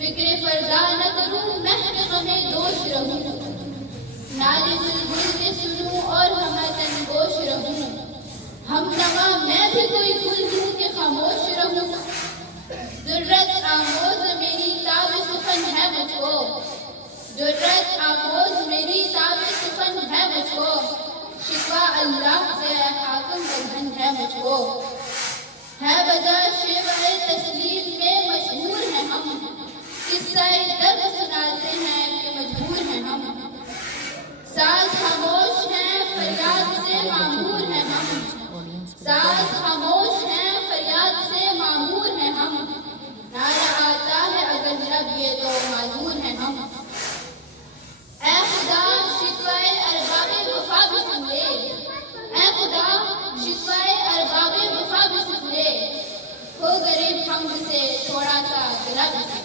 فکر فردا نہ کروں محو غمِ دوش رہوں، نالے بلبل کے سنوں اور ہمتن گوش رہوں، ہم نوا میں بھی کوئی گل ہوں کہ خاموش رہوں، درت آموز میری تاب سخن ہے مجھ کو، درت آموز میری تاب سخن ہے مجھ کو، شکوہ اللہ سے حاکم برہن ہے مجھ کو، ہے وجہ شیوہ تسلیم میں مشہور ہیں ہم، قصہ درد سناتے ہیں کہ مجبور ہیں ہم، ساز خاموش ہیں فریاد سے معمور ہیں ہم، ساز خاموش ہیں فریاد سے معمور ہیں ہم، نعرہ آتا ہے اگر جب یہ تو معذور ہیں ہم، اے خدا شکوہ ارباب وفا بھی سن لے، اے خدا شکوہ ارباب وفا بھی سن لے، ہو غریب حمد سے تھوڑا سا گلہ بھی سن لے۔